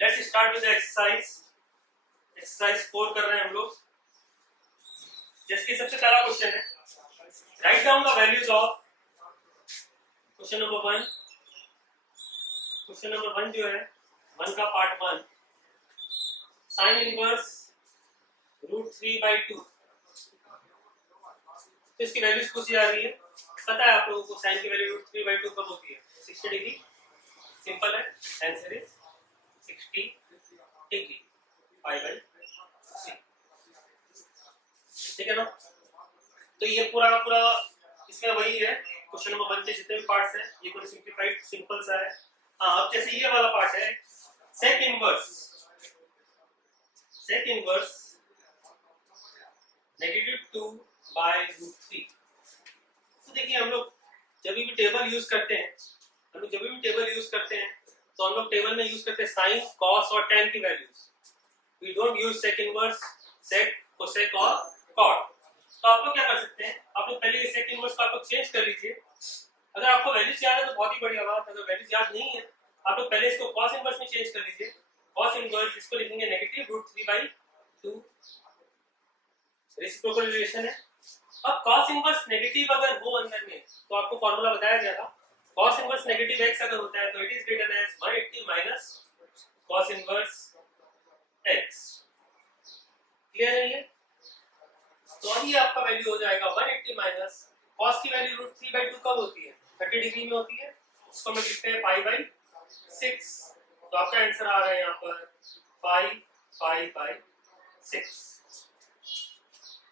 Let's start with exercise 4 कर रहे हैं हम लोग। जिसकी सबसे पहला क्वेश्चन है, write down the values of question number 1। Question number 1 जो है 1 का पार्ट 1, साइन इनवर्स √3/2। तो इसकी वैल्यूज पूछी जा रही है। पता है आप लोगों को साइन की वैल्यू √3/2 कब होती है? 60 डिग्री। सिंपल है, आंसर इज 60 डिग्री π/6। ठीक है ना? तो ये पूरा का पूरा इसमें वही है। क्वेश्चन नंबर 1 के जितने भी पार्ट्स हैं ये पूरा सिंपलीफाइड सिंपल सा है। हाँ, अब जैसे ये वाला पार्ट है सेक इनवर्स -2/√3। तो देखिए हम लोग जब भी टेबल यूज करते हैं तो हम लोग टेबल में यूज करते हैं साइन, कॉस और टैन की values. We don't use sec inverse, sec, cosec और कॉट। तो आप लोग क्या कर सकते हैं, आप लोग पहले सेक इनवर्स को आप लोग चेंज कर लीजिए। अगर आपको वैल्यूज याद है तो बहुत ही बढ़िया बात। अगर वैल्यूज याद नहीं है आप लोग पहले इसको कॉस इनवर्स में चेंज कर लीजिए। कॉस इनवर्स इसको लिखेंगे -√3/2। रेसिप्रोकल रिलेशन है। अब कॉस इनवर्स नेगेटिव अगर हो अंदर में तो आपको फार्मूला बताया गया था, कॉस इनवर्स नेगेटिव x अगर होता है तो it is written as 180 minus cos inverse x। Clear है ये? तो ये आपका वैल्यू हो जाएगा 180 माइनस कॉस की वैल्यू √3/2 कब होती है? 30 डिग्री में होती है। उसको हम लिखते हैं π/6। तो आपका आंसर आ रहा है यहाँ पर π/6।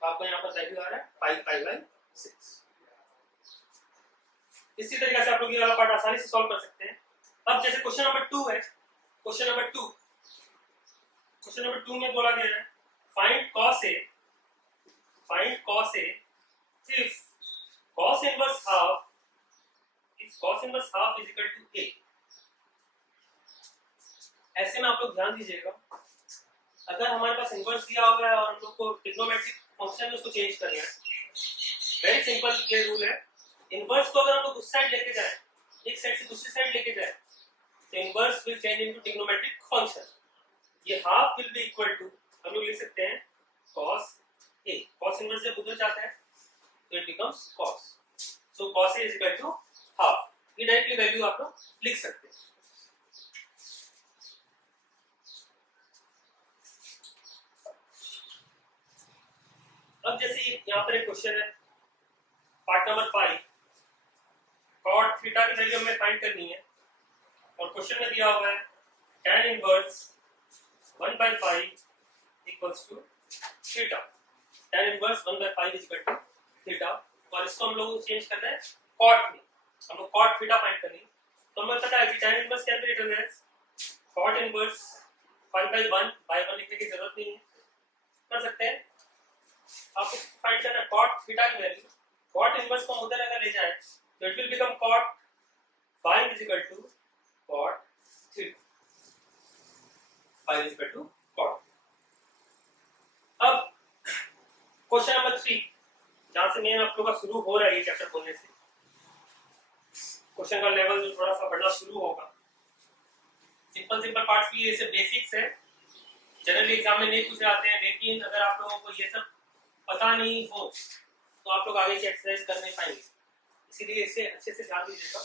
आपको यहाँ पर वैल्यू आ रहा है π/6। इसी तरीके से आप लोग ये वाला पार्ट आसानी से सॉल्व कर सकते हैं। अब जैसे क्वेश्चन नंबर 2 है, क्वेश्चन नंबर 2 में बोला गया है find cos A if cos inverse half is equal to A। ऐसे में आप लोग ध्यान दीजिएगा, अगर हमारे पास इनवर्स दिया हुआ है और हम लोग को ट्रिग्नोमेट्रिक फंक्शन में उसको चेंज करना है, वेरी सिंपल ये रूल है। इनवर्स को अगर हम लोग उस साइड लेके जाए, एक साइड से दूसरी साइड लेके जाए, तो inverse will change into trigonometric function. ये half will be equal to, हम लोग लिख सकते हैं cos A। cos इनवर्स जब उधर जाता है तो it becomes cos। So cos A is equal to half. ये डायरेक्टली वैल्यू आप लोग लिख सकते हैं। अब जैसे यहाँ पर एक क्वेश्चन है पार्ट नंबर 5, cot थीटा की वैल्यू हमें फाइंड करनी है और क्वेश्चन में दिया हुआ है tan inverse 1/5 equals to theta. tan inverse 1/5 is equal to theta और इसको हम लोग चेंज करना है cot में। हम लोग cot थीटा फाइंड करनी है। तो हमें पता है कि tan इनवर्स क्या रिटर्न है cot इनवर्स 5/1 लिखने की जरूरत नहीं है, कर सकते हैं। आपको फाइंड करना है cot थीटा की वैल्यू। cot इनवर्स को उधर अगर ले जाएं तो it will become cot 5 is equal to cot theta. 5 is equal to cot। अब क्वेश्चन नंबर 3, जहां से मेन आप लोगों का शुरू हो रहा है ये चैप्टर बोलने से, क्वेश्चन का लेवल जो थोड़ा सा बढ़ना शुरू होगा। सिंपल पार्ट्स भी ये सब बेसिक्स है, जनरली एग्जाम में नहीं पूछे जाते हैं, लेकिन अगर आप लोगों को ये सब पता नहीं हो तो आप लोग आगे की एक्सरसाइज कर नहीं पाएंगे। इसीलिए इसे अच्छे से ध्यान दीजिएगा।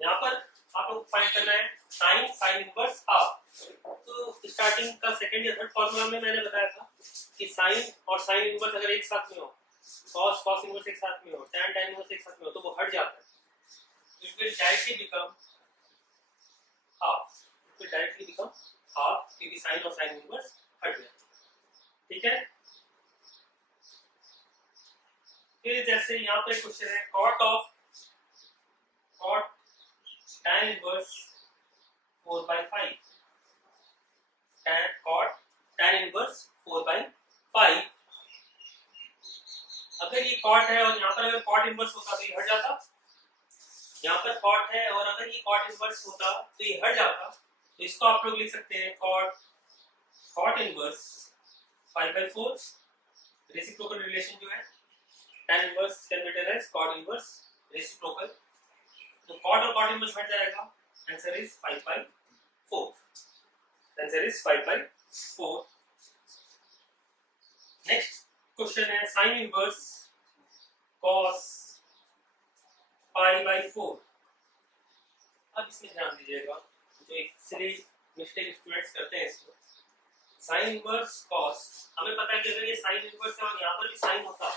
यहाँ पर आप लोग फाइंड करना है साइन इनवर्स हाफ। तो स्टार्टिंग का सेकंड या थर्ड फॉर्मूला में मैंने बताया था कि साइन और साइन इनवर्स अगर एक साथ में हो, कॉस इनवर्स एक साथ में हो, टैन इनवर्स एक साथ में हो तो वो हट जाता है। It will directly become half. क्योंकि साइन और साइन इनवर्स हट गया। ठीक है? फिर जैसे यहाँ पर क्वेश्चन है cot tan inverse 4/5। cot tan inverse 4/5। अगर ये cot है और यहाँ पर अगर cot इनवर्स होता तो ये हट जाता। यहाँ पर cot है और अगर ये cot इनवर्स होता तो ये हट जाता। तो इसको आप लोग लिख सकते हैं cot इनवर्स 5/4। रेसिप्रोकल रिलेशन जो है tan inverse can be written as cot inverse reciprocal. तो cot और cot इनवर्स हट जाएगा, answer is 5/4। Answer is 5/4। Next question है साइन इनवर्स cos π/4। अब इसमें ध्यान दीजिएगा, जो एक सिली मिस्टेक स्टूडेंट्स करते हैं इसको, साइन इनवर्स cos, हमें पता है कि अगर ये साइन इनवर्स है और यहाँ पर भी साइन होता,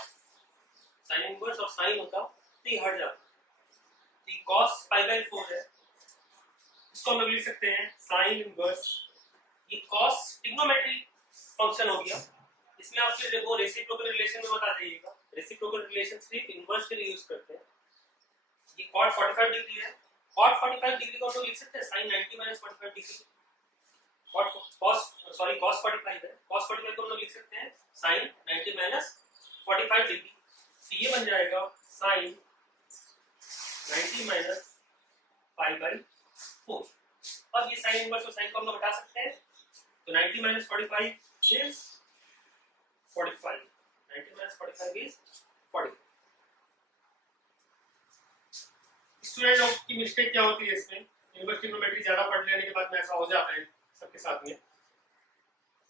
साइन इनवर्स और साइन होता तो ये हट जाता, तो ये cos π/4 है, इसको हम लोग लिख सकते हैं साइन इनवर्स, ये cos ट्रिग्नोमेट्रिक फंक्शन हो गया, इसमें आप फिर वो रेसिप्रोकल रिलेशन में बता जाइएगा, रेसिप्रोकल रिलेशन सिर्फ इनवर्स के लिए यूज करते हैं। ये cot 45 डिग्री है, cot 45 डिग्री को हम लोग लिख सकते हैं sin 90 - 45 डिग्री, cos 45 है, cos 45 को हम लोग लिख सकते हैं sin 90 - 45 डिग्री, तो ये बन जाएगा sin 90 - π/4। अब ये साइन इनवर्स और साइन को हम लोग हटा सकते हैं, तो 90 - 45 इज 45, 90 - 45 इज 40। स्टूडेंट लोग की मिस्टेक क्या होती है इसमें, इनवर्स ट्रिग्नोमेट्री ज्यादा पढ़ लेने के बाद में ऐसा हो जाता है सबके साथ में।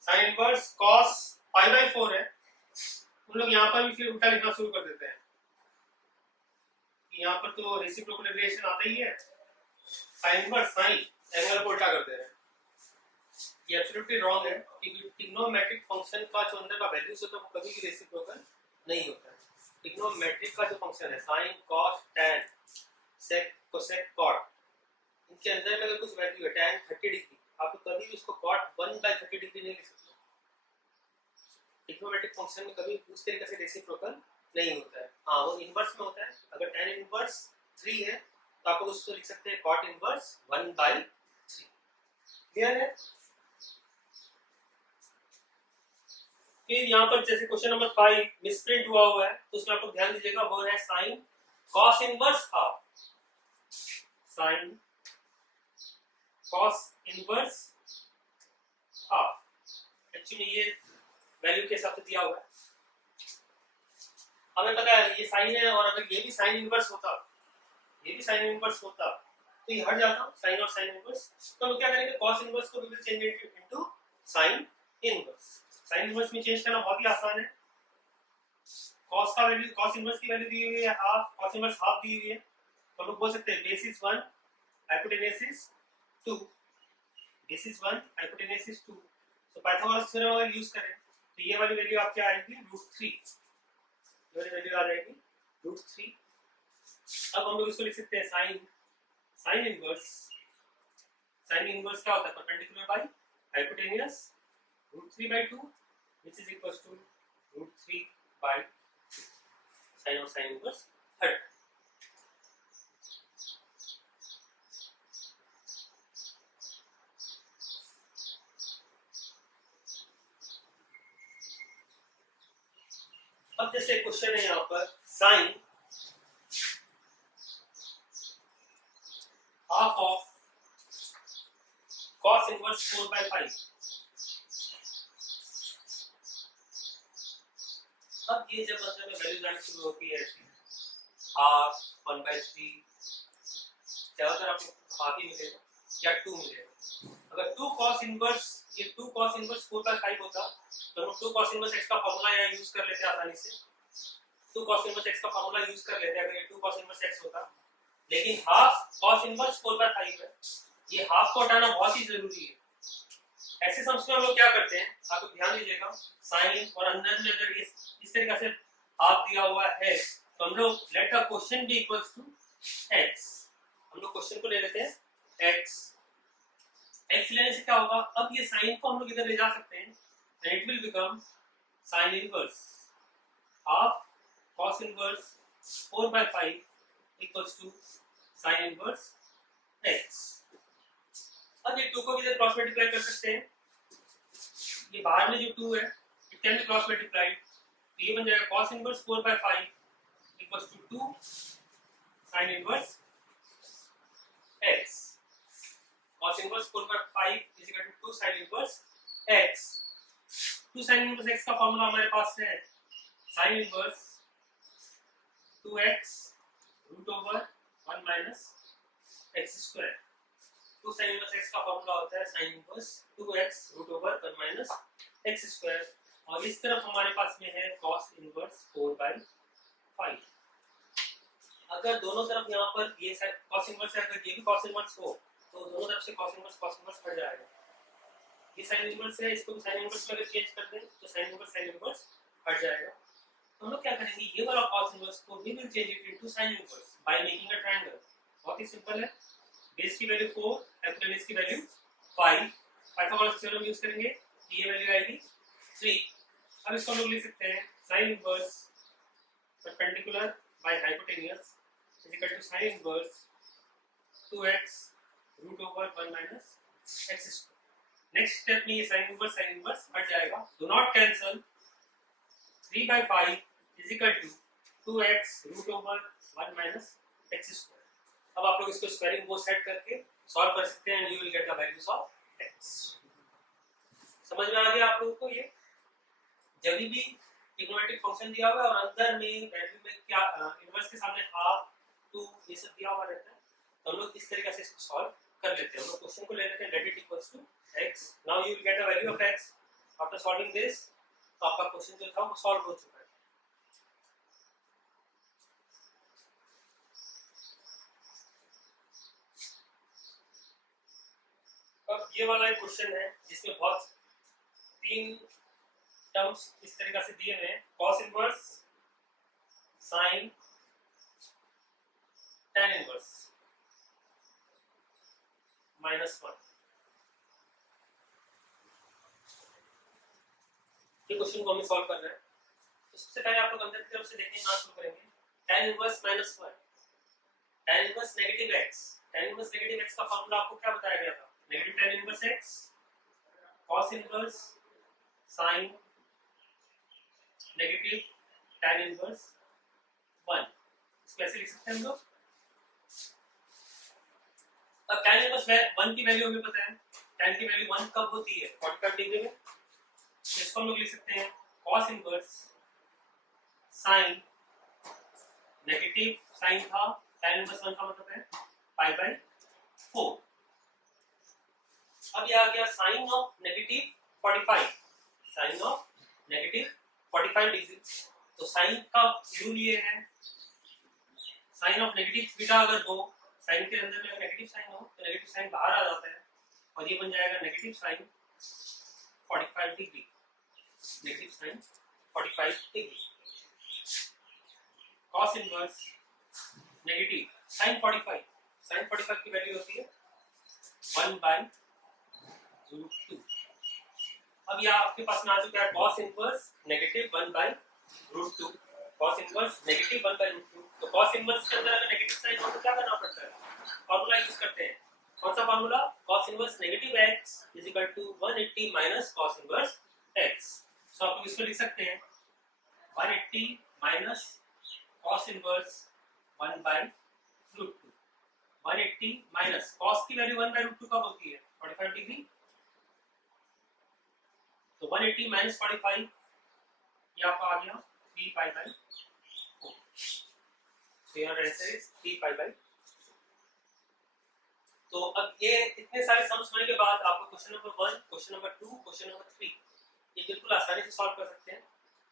साइन इनवर्स cos π/4 है, उन लोग यहाँ पर भी फिर उल्टा लिखना शुरू कर देते हैं, यहाँ पर तो रेसिप्रोकल रिलेशन आता ही है, साइन इनवर्स साइन एंगल को उल्टा कर दे रहे हैं, ये एब्सोल्युटली रॉन्ग है, क्योंकि ट्रिग्नोमेट्रिक फंक्शन का जो अंदर का वैल्यूज होता है वो कभी भी रेसिप्रोकल नहीं होता है। ट्रिग्नोमेट्रिक का जो फंक्शन है sine cos tan sec cosec cot, इनके अंदर में अगर कुछ वैल्यू है tan 30 डिग्री, आप कभी भी उसको cot 1/30 डिग्री नहीं लिख सकते। ट्रिग्नोमेट्रिक फंक्शन में कभी उस तरीके से रेसिप्रोकल नहीं होता है, हाँ वो इनवर्स में होता है, अगर tan इनवर्स 3 है तो आप उसको लिख सकते हैं cot इनवर्स 1/3। क्लियर है? फिर यहाँ पर जैसे क्वेश्चन नंबर 5 मिसप्रिंट हुआ है, तो उसमें आपको ध्यान दीजिएगा, वो है sine cos inverse half, sine cos inverse half, actually ये वैल्यू के हिसाब से दिया हुआ है, हमें पता है ये साइन है, और अगर ये भी साइन इनवर्स होता, ये भी साइन इनवर्स होता तो ये हट जाता साइन और साइन इनवर्स, तो हम क्या करेंगे cos इनवर्स को we will change it into sine inverse. Sine inverse में चेंज करना बहुत ही आसान है, cos का वैल्यू, cos इनवर्स की वैल्यू दी हुई है हाफ, cos इनवर्स हाफ दी हुई है, तो हम लोग बोल सकते हैं base is 1 hypotenuse is 2, base is 1 hypotenuse is 2, तो पाइथागोरस थ्योरम अगर यूज करें तो ये वाली वैल्यू आप क्या आएगी √3, ये वाली वैल्यू आ जाएगी √3। अब हम लोग इसको लिख सकते हैं साइन इनवर्स, साइन इनवर्स क्या होता है perpendicular by hypotenuse √3/2 which is equals to √3/2, sine और साइन इनवर्स हट। अब जैसे क्वेश्चन है यहाँ पर sine half of cos inverse 4/5, अब ये जब अंदर में वैल्यू आनी शुरू होती है हाफ 1/3, ज्यादातर आपको हाफ ही मिलेगा या 2 मिलेगा। अगर 2 cos इनवर्स, ये 2 cos इनवर्स 4/5 होता तो हम 2 cos इनवर्स x का फार्मूला यहाँ यूज कर लेते आसानी से, 2 cos इनवर्स x का फार्मूला यूज कर लेते अगर ये 2 cos इनवर्स x होता, लेकिन हाफ cos इनवर्स 4/5 है, ये हाफ को हटाना बहुत ही जरूरी है। ऐसे सम्स में हम लोग क्या करते हैं, आपको ध्यान दीजिएगा, साइन और अंदर में अगर इस तरीके से हाफ दिया हुआ है तो हम लोग let the question be equals to x, हम लोग क्वेश्चन को ले लेते हैं x, x लेने से क्या होगा, अब ये साइन को हम लोग इधर ले जा सकते हैं, and it will become sine inverse half cos inverse 4/5 equals to sine inverse x। अब ये 2 को भी इधर क्रॉस मल्टीप्लाई कर सकते हैं, ये बाहर में जो 2 है it can be cross multiplied, तो ये बन जाएगा cos inverse 4/5 equals to 2 sine inverse x, cos inverse 4/5 is equal to 2 sine inverse x। 2 sine inverse x का फार्मूला हमारे पास है sine inverse 2x √1 - x², 2 sin inverse x का formula होता है sin inverse 2x root over 1 minus x square, और इस तरफ हमारे पास में है cos इनवर्स 4/5। अगर दोनों तरफ यहाँ पर ये cos इनवर्स है, अगर ये भी cos इनवर्स हो तो दोनों तरफ से cos इनवर्स हट जाएगा। ये sin इनवर्स है, इसको भी sin इनवर्स में अगर चेंज कर दें तो sin इनवर्स हट जाएगा। तो हम लोग क्या करेंगे, ये वाला cos इनवर्स को we will change it into sin inverse by making a triangle। बहुत ही सिंपल है, बेस की वैल्यू 4, हाइपोटेन्यूज की वैल्यू 5, पाइथागोरस थ्योरम यूज करेंगे, ये वैल्यू आएगी 3। अब इसको हम लोग लिख सकते हैं sin inverse perpendicular by hypotenuse is equal to sin inverse 2x root over 1 minus x square. Next step में ये sin इनवर्स हट जाएगा, do not cancel, 3/5 is equal to 2x root over 1 minus x square. अब आप लोग इसको squaring वो set करके सॉल्व कर सकते हैं, you will get the values of x। समझ में आ गया आप लोगों को? ये जब भी ट्रिग्नोमेट्रिक फंक्शन दिया हुआ है और अंदर में वैल्यू में क्या इनवर्स के सामने हाफ 2 ये सब दिया हुआ रहता है, तो हम लोग इस तरीके से इसको सॉल्व कर लेते हैं। हम लोग क्वेश्चन को ले लेते हैं let it equals to x, now you will get the value of x after solving this. तो आपका क्वेश्चन जो था वो सॉल्व हो चुका है। अब ये वाला एक क्वेश्चन है जिसमें बहुत 3 टर्म्स इस तरीके से दिए हुए हैं, cos inverse, sin, tan inverse -1। ये क्वेश्चन को हम सॉल्व कर रहे हैं। तो सबसे पहले आप लोग अंदर की तरफ से देखने ना शुरू करेंगे, tan inverse -1, tan inverse negative x, tan inverse negative x का फॉर्मूला आपको क्या बताया गया था, negative tan inverse x cos inverse sin negative tan inverse 1। इसको ऐसे लिख सकते हैं हम लोग। अब tan इनवर्स 1 की वैल्यू हमें पता है, tan की वैल्यू 1 कब होती है, 45 डिग्री में। तो इसको हम लोग लिख सकते हैं cos inverse sin negative sin था, tan इनवर्स 1 का मतलब है π/4। अब ये आ गया sin of negative 45, sin of negative 45 degree. तो sin का रूल ये है, sin ऑफ नेगेटिव थीटा अगर हो, sin के अंदर में अगर नेगेटिव साइन हो तो नेगेटिव साइन बाहर आ जाता है और ये बन जाएगा negative sine 45 degree, negative sine 45 degree. cos inverse negative sin 45 की वैल्यू होती है 1/√2। अब ये आपके पास में आ चुका है cos inverse negative 1/√2, cos inverse negative 1/√2। तो cos इनवर्स के अंदर अगर नेगेटिव साइन हो तो क्या करना पड़ता है, फॉर्मूला यूज करते हैं। कौन सा formula, cos inverse negative x is equal to 180 minus cos inverse x। So आप इसको लिख सकते हैं 180 minus cos inverse 1/√2। 180 minus cos की वैल्यू 1/√2 कब होती है, 45 डिग्री। तो 180 माइनस 45 ये आपका आ गया 3π/4। So your answer is 3π/4। तो अब ये इतने सारे सम्स होने के बाद आपको question number 1, question number 2, question number 3 ये बिल्कुल आसानी से सॉल्व कर सकते हैं।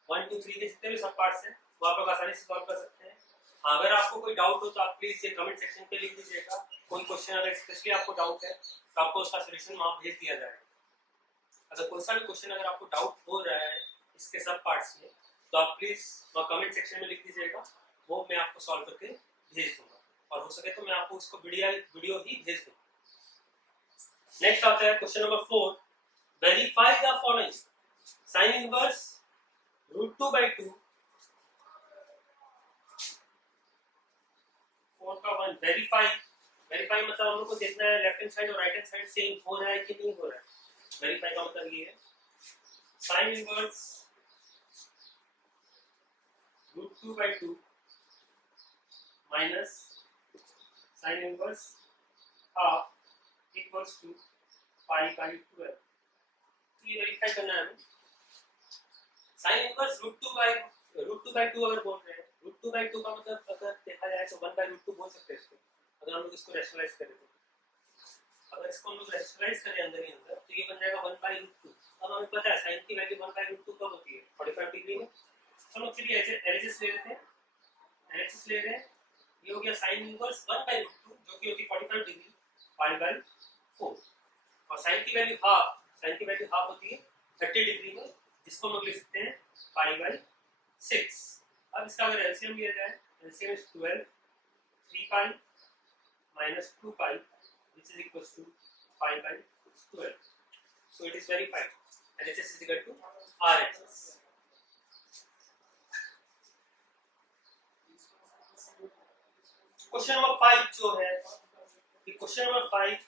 1, 2, 3 के जितने भी सब पार्ट्स हैं वो आप लोग आसानी से सॉल्व कर सकते हैं। अगर आपको कोई डाउट हो तो आप प्लीज ये कमेंट सेक्शन पे लिख दीजिएगा। कोई क्वेश्चन अगर स्पेशली आपको डाउट है तो आपको उसका सॉल्यूशन वहां भेज दिया जाएगा। अगर कोई सा भी क्वेश्चन अगर आपको डाउट हो रहा है इसके सब पार्ट्स में तो आप प्लीज कमेंट सेक्शन में लिख दीजिएगा, वो मैं आपको सॉल्व करके भेज दूंगा, और हो सके तो मैं आपको उसको वीडियो ही भेज दूंगा। नेक्स्ट आता है question number 4, verify the following, sin inverse √2/2 4 का 1। वेरीफाई मतलब हम लोग को देखना है लेफ्ट हैंड साइड और राइट हैंड साइड सेम हो रहा है कि नहीं हो रहा है। वेरीफाई का मतलब ये है sin inverse √2/2 minus sin inverse half equals to π/12। ये वेरीफाई करना है हमें। sin इनवर्स √2/2 अगर बोल रहे हैं, √2/2 का मतलब अगर देखा जाए तो 1/√2 बोल सकते हैं इसको, अगर हम लोग इसको रैशनलाइज करें तो। अगर इसको हम लोग रेशनलाइज करें अंदर ही अंदर तो ये बन जाएगा 1/√2। अब हमें पता है साइन की वैल्यू 1/√2 कब होती है 45 डिग्री में। चलो चलिए एलएचएस ले लेते हैं। एलएचएस ले रहे हैं, ये हो गया साइन इनवर्स 1/√2 जो कि होती है 45 डिग्री π/4 और साइन की वैल्यू हाफ होती है 30 डिग्री में जिसको हम लोग लिख सकते हैं π/6। अब इसका अगर एलसीएम लिया जाए LCM is 12 3π minus 2π which is equals to π/12. So it is verified. LHS is equal to RHS. Question number 5 जो है, ये क्वेश्चन नंबर 5